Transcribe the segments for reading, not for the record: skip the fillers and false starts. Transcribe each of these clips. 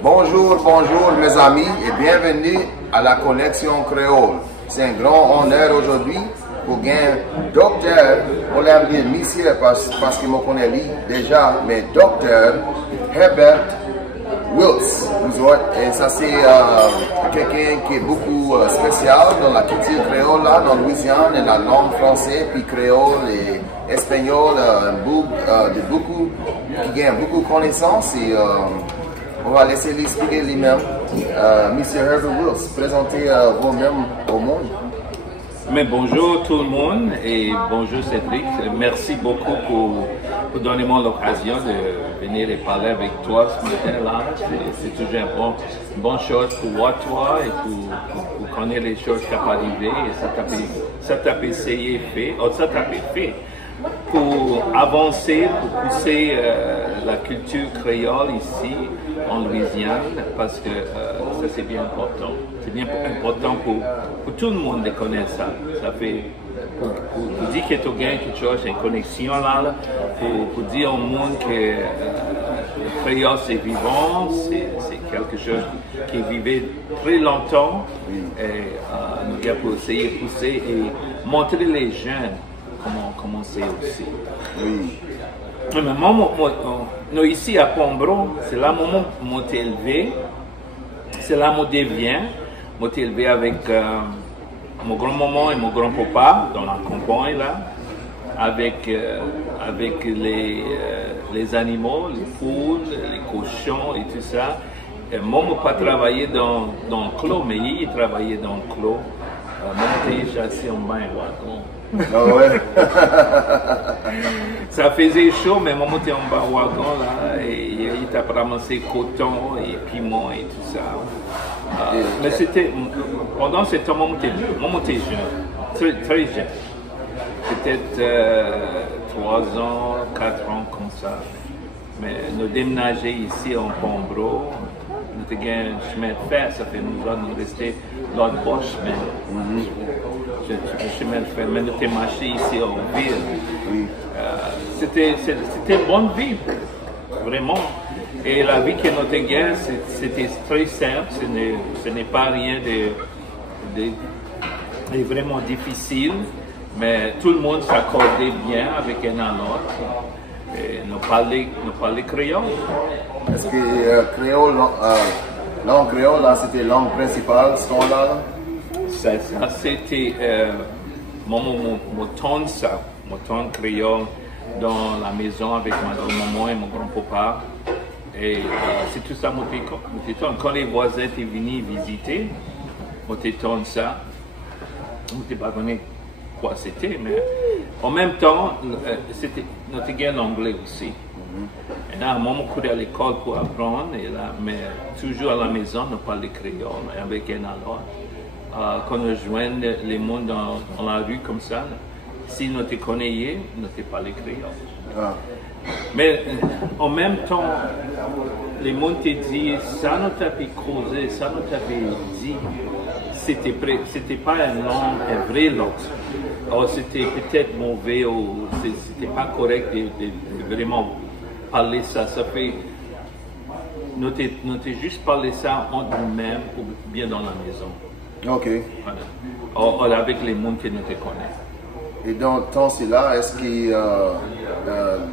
Bonjour, bonjour mes amis et bienvenue à la connexion créole. C'est un grand honneur aujourd'hui pour gagner docteur, on l'a dit monsieur parce que je connais lui déjà, mais docteur Herbert Wills. Et ça c'est quelqu'un qui est beaucoup spécial dans la culture créole là, dans Louisiane, et la langue française, puis créole et espagnol, beaucoup, qui gagne beaucoup de connaissances et on va laisser l'expliquer lui-même. Monsieur Herbert Wills, présentez vous-même au monde. Mais bonjour tout le monde et bonjour Cédric. Merci beaucoup pour donner moi l'occasion de venir et parler avec toi ce matin-là. C'est toujours une bonne chose pour voir toi et pour connaître les choses qui sont arrivées et ça t'a essayé fait, ça t'a fait pour avancer, pour pousser la culture créole ici en Louisiane parce que ça c'est bien important. C'est bien important pour tout le monde de connaître ça. Ça fait pour dire que tu gagnes quelque chose, une connexion là, pour dire au monde que le créole c'est vivant, c'est quelque chose qui vivait très longtemps et nous avons essayé de pousser et montrer les jeunes comment c'est aussi. Oui. Mais nous ici à Pombro, c'est là où je m'ai élevé, c'est là où je deviens. Je m'ai élevé avec mon grand-maman et mon grand-papa dans la campagne là, avec les animaux, les poules, les cochons et tout ça. Et moi, je n'ai pas travaillé dans le clos, mais il travaillait dans le clos. Moi, j'étais chassé en bain. Ah ouais. Ça faisait chaud, mais maman était en bas wagon là, et il t'a ramassé coton et piment et tout ça. Mais c'était, pendant ce temps, maman était jeune, très jeune. Peut-être 3 ans, 4 ans comme ça. Mais nous déménageons ici en Pombro. Nous avons un chemin de fer, ça fait nous rester l'autre bord chemin. Le chemin de fer, mais nous avons marché ici en ville. Oui. C'était une bonne vie, vraiment. Et la vie que nous avons, c'était très simple, ce n'est pas rien de vraiment difficile, mais tout le monde s'accordait bien avec un autre. Et nous parlions créole. Est-ce que créole, langue créole, là, c'était langue principale, ce temps-là? Ça c'était mon ton créole dans la maison avec ma grand-maman et mon grand-papa. Et c'est tout ça, quand les voisins étaient venus visiter, mon ton ça, on ne pas donné quoi c'était, mais en même temps, c'était notre guerre l'anglais aussi. Et là, moi, je courais à l'école pour apprendre, et là, mais toujours à la maison, on parlait créole avec un autre. Quand nous joignons les mondes dans la rue comme ça, si nous te connaissions, nous te parlions créole. Ah. Mais en même temps, les gens te disent, ça nous t'a causé, ça nous t'a dit, c'était pas une langue, une vraie langue. Or, c'était peut-être mauvais ou c'était pas correct de vraiment parler ça. Ça fait, nous t'ai juste parlé ça entre nous-mêmes ou bien dans la maison. Ok. Voilà. Or, avec les gens que nous te connaissons. Et dans ce temps-là, est-ce que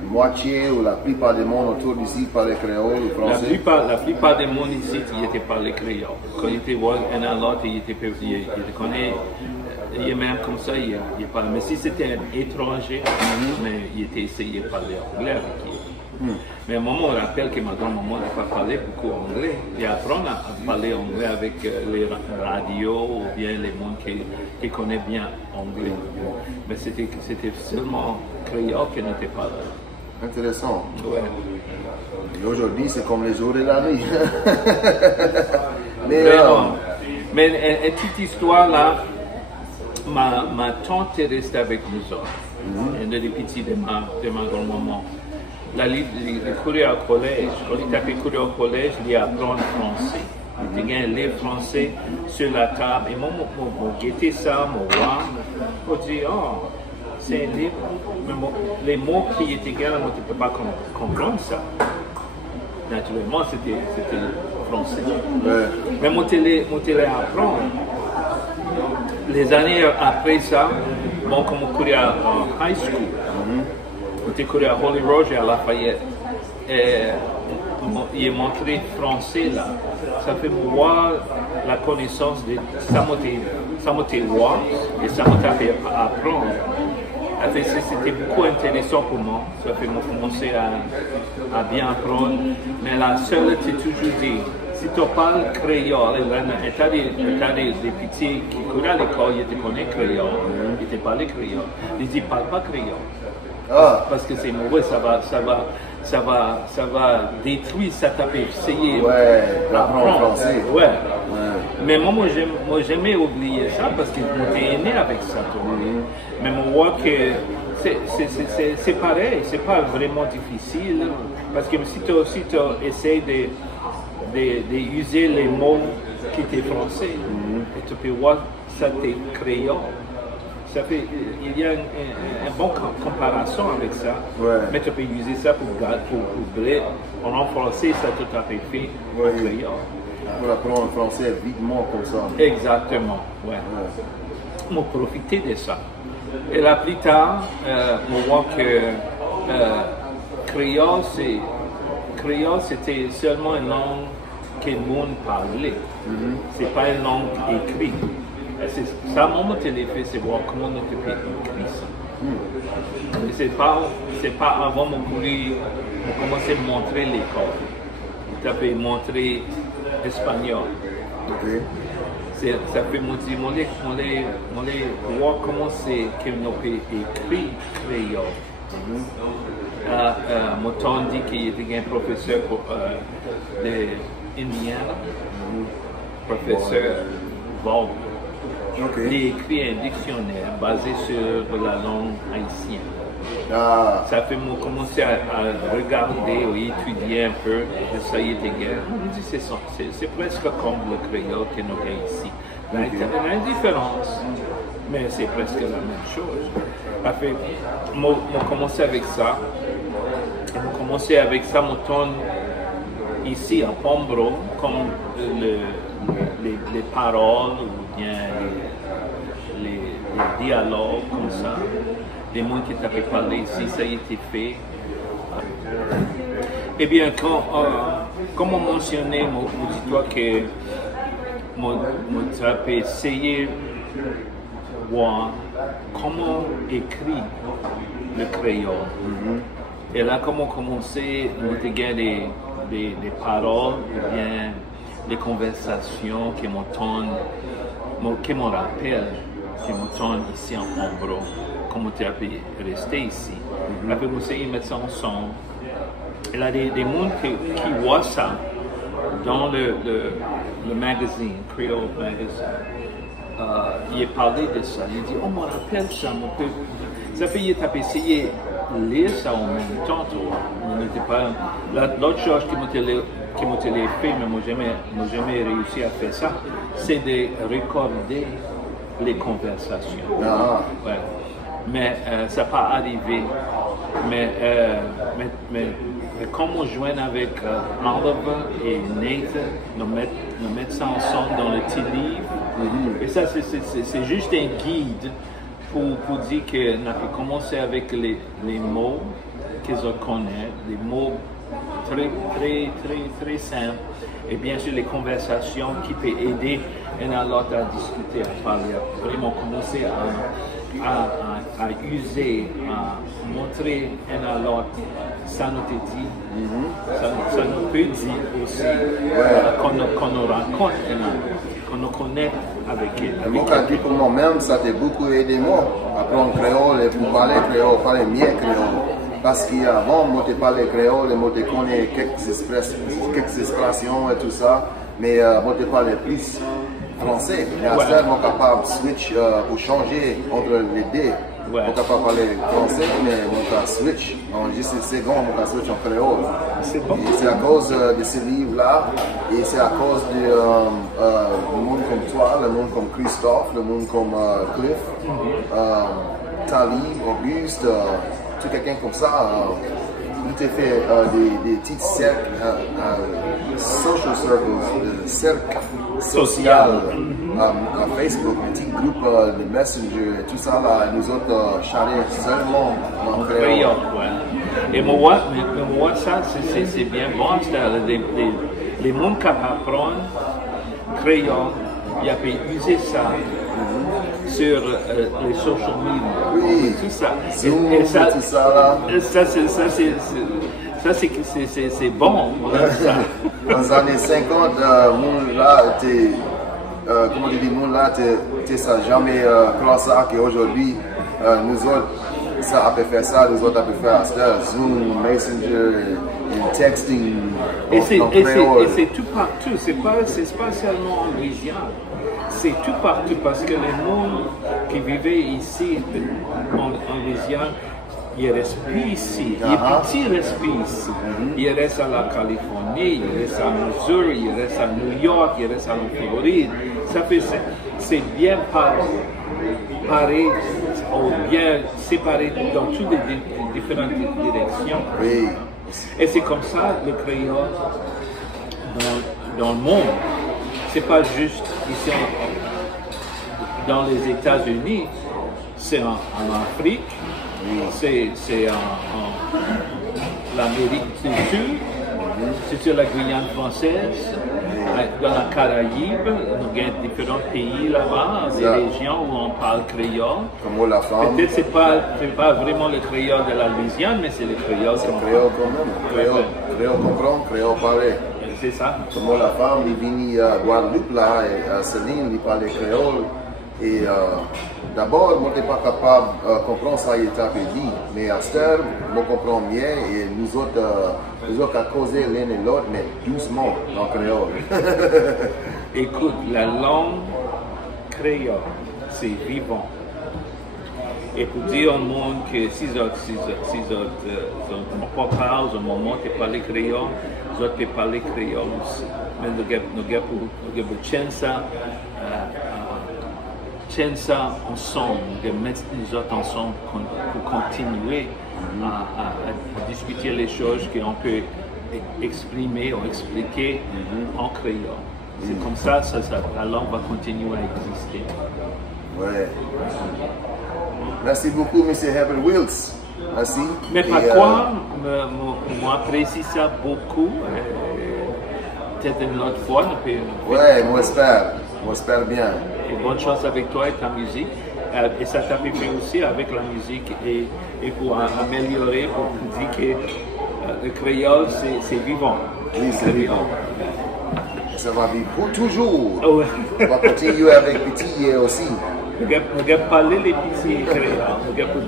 moitié ou la plupart des monde autour d'ici parlaient créole ou français? La plupart des monde ici, ils étaient parlé créole. Quand ils étaient voir un à l'autre, ils connaissaient, il est même comme ça, il parlait. Mais si c'était un étranger, mais il était essayé de parler anglais avec lui. Mais maman rappelle que ma grand-maman n'a pas parlé beaucoup anglais. Il apprend à parler anglais avec les radios ou bien les gens qui connaissent bien anglais. Mais c'était seulement créole qui n'était pas là. Intéressant. Ouais. Et aujourd'hui, c'est comme les jours de la nuit. Mais une petite histoire là, ma tante est restée avec nous autres. Elle est petite de ma grand-maman. Il courait au collège. Quand il avait couru au collège, il apprend le français. Il y a un livre français sur la table. Et moi, je guettais ça, je vois. Je dis, oh, c'est un livre. Mais les mots qui étaient là, je ne peux pas comprendre ça. Naturellement, c'était français. Ouais. Mais mon télé apprendre. Les années après ça, bon, comme on courait en high school, on était couru à Holy Roger à Lafayette. Et il est montré français là. Ça fait voir la connaissance de ça m'a voir et ça m'a fait apprendre. C'était beaucoup intéressant pour moi. Ça fait commencer à bien apprendre. Mais la seule, c'est toujours dit, si tu parles créole, et tu as des petits qui couraient à l'école, ils te connaissent créole, ils te parlent créole. Ils disent, parle pas créole. Ah. Parce que c'est mauvais, ça va détruire, ça t'a fait essayer. Ouais, apprendre français. Ouais. Ouais. Mais moi j'aimais oublier ça parce que j'étais né avec ça. Mais moi, vois que c'est pareil, c'est pas vraiment difficile. Parce que si tu essaies d'user les mots qui étaient français, et tu peux voir ça t'es créole. Ça fait, il y a une bonne comparaison avec ça, ouais. Mais tu peux utiliser ça pour oublier. En français, ça tout à fait fait ouais. En créole. Pour apprendre français vitement comme ça. Exactement, ouais. On profiter de ça. Et là, plus tard, on voit que créole, c'était seulement une langue que le monde parlait. C'est pas une langue écrite. C'est ça, mon téléphone, c'est voir comment on peut écrire ça. C'est pas avant mon cours, on commençait à montrer l'école. Tu peux montrer espagnol. Okay. Ça fait me dire, voir comment c'est qu'on peut écrire créole. Mon temps dit qu'il était un professeur d'Indiana, professeur Val. Okay. Il a écrit un dictionnaire basé sur la langue haïtienne. Ah. Ça fait commencer à regarder ou étudier un peu de ça y était guerre. On dit c'est presque comme le créole que nous avons ici. Il y a une différence, mais c'est presque la même chose. Ça fait, on commencé avec ça. On commencé avec ça, mon ton ici à Pombro, comme les paroles ou bien les dialogues comme ça. Les mots qui t'avaient parlé ici, ça a été fait. Eh bien, comme on mentionnait, dis-toi que tu peux essayer de voir comment écrire le créole. Et là, comment commencer, on gagner des paroles, ou bien des conversations qui me rappellent, qui me tournent ici en Pombro. Comment tu as pu rester ici. Après, vous essayez de mettre ça ensemble. Il y a des gens qui voient ça dans le magazine, Creole Magazine. Il a parlé de ça. Il dit, oh, on me rappelle ça. Ça fait qu'il a essayé de lire ça en même temps. L'autre chose qui m'a fait, mais moi jamais réussi à faire ça, c'est de recorder les conversations. Ouais. Mais ça n'a pas arrivé. Mais comme on joue avec Oliver et Nathan, nous mettons ça ensemble dans le petit livre. Et ça, c'est juste un guide pour dire qu'on a commencé avec les mots qu'ils connaissent, des mots très simples. Et bien sûr, les conversations qui peuvent aider un à l'autre à discuter, à parler, à vraiment commencer à user, à montrer un à l'autre, ça nous dit, ça nous peut dire aussi qu'on nous raconte un à l'autre, qu'on nous connecte avec elle. Moi, quand dit pour moi-même, ça t'a beaucoup aidé moi à apprendre créole et pour parler créole, parler mieux créole. Parce qu'avant, moi, je parlais créole et moi, je connais quelques expressions et tout ça, mais moi, je parlais plus français. Mais à ça, je suis capable de switch pour changer entre les deux. Je suis capable de parler français, mais je peux switch. En juste une seconde, je peux switch en créole. C'est bon. C'est à cause de ces livres-là, et c'est à cause de monde comme toi, le monde comme Christophe, le monde comme Cliff, Talib, Auguste, tout quelqu'un comme ça. tu fait des petits cercles, social circles, cercles sociaux à Facebook, un petit groupe de Messenger, tout ça là, nous autres charler seulement en créole. Ouais. Et moi, ça, c'est bien bon, les gens qui apprennent créole, ils peuvent user ça sur les social media. Oui, tout ça. Zoom, Et ça, tout ça là. C'est bon. Dans les années 50, monde là était, comment tu dis, monde là était ça jamais classé qu'aujourd'hui, nous autres, ça a pu faire ça, nous autres a pu faire ça, Zoom, Messenger, texting. Et c'est tout partout, c'est pas seulement en Louisiane. C'est tout partout parce que les gens qui vivaient ici en Louisiane, ils restent plus ici. Les petits restent plus ici. Ils restent à la Californie, ils restent à Missouri, ils restent à New York, ils restent à la Floride. Ça fait c'est bien pareil ou bien séparé dans toutes les différentes directions. Oui. Et c'est comme ça le créole dans le monde. C'est pas juste ici dans les États-Unis, c'est en Afrique, c'est en l'Amérique du Sud, c'est sur la Guyane française, dans la Caraïbe, nous avons différents pays là-bas, des régions où on parle créole. Comme la femme. Peut-être c'est pas vraiment le créole de la Louisiane, mais c'est le créole. C'est créole quand même. Créole comprend, créole parler. C'est ça. Comme la femme, il vient à Guadeloupe là, et Céline, il parle créole. Et d'abord, moi, je n'étais pas capable de comprendre ça, il était dit. Mais à cette heure, je comprends mieux et nous autres, à causer l'un et l'autre, mais doucement en créole. Écoute, la langue créole, c'est vivant. Et pour dire au monde que si vous pas parler au moment de parler créole, vous pouvez parler créole aussi. Mais nous avons ça ensemble, de mettre nous autres ensemble pour continuer à discuter les choses qu'on peut exprimer ou expliquer en créole. C'est comme ça, la langue va continuer à exister. Ouais. Merci beaucoup, M. Herbert Wills. Merci. Mais par quoi, moi apprécie ça beaucoup. Peut-être une autre fois. Ouais, moi j'espère bien. Et bonne chance avec toi et ta musique. Et ça t'a fait aussi avec la musique et pour améliorer, pour dire que le créole c'est vivant. Oui, c'est vivant. Ça va vivre pour toujours. Oh, ouais. On va continuer avec petit aussi. Nous allons parler les petits créoles.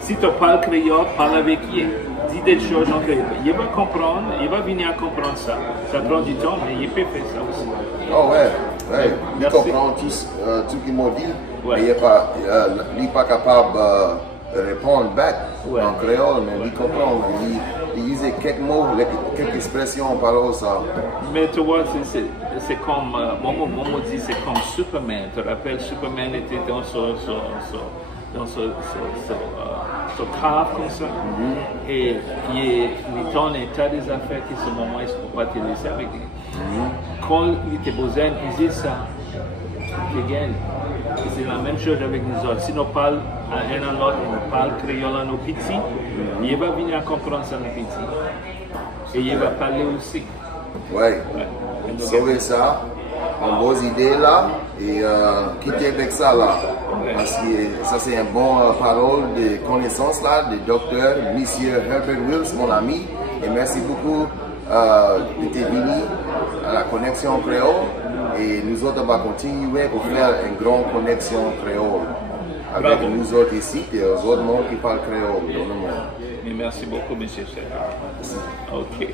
Si tu parles créole, parle avec lui. Dis des choses en créole. Il va comprendre, il va venir comprendre ça. Ça prend du temps, mais il peut faire ça aussi. Oh ouais. Il comprend tout ce qu'il m'a dit, mais il n'est pas capable de répondre back en créole, mais il comprend. Il use quelques mots, quelques expressions en parlant ça. Mais tu vois, c'est comme, Momo dit, c'est comme Superman. Tu te rappelles, Superman était dans ce cave comme ça. Et il est en état des affaires qui, ce moment, il ne peut pas te laisser avec lui. Quand il était besoin d'utiliser ça, c'est la même chose avec nous autres. Si nous parlons à un à l'autre, on parle créole à nos petits, il va venir comprendre ça, nos petits. Et il va parler aussi. Ouais. Sauver ça, une bonne idée là, et quitter avec ça là. Parce que ça c'est une bonne parole de connaissance là, du docteur M. Herbert Wills, mon ami. Et merci beaucoup d'être venu à la connexion créole. Et nous autres, on va continuer pour faire une grande connexion créole avec nous autres ici et aux autres mondes qui parlent créole dans le monde. Merci beaucoup, M. Serra. Ok.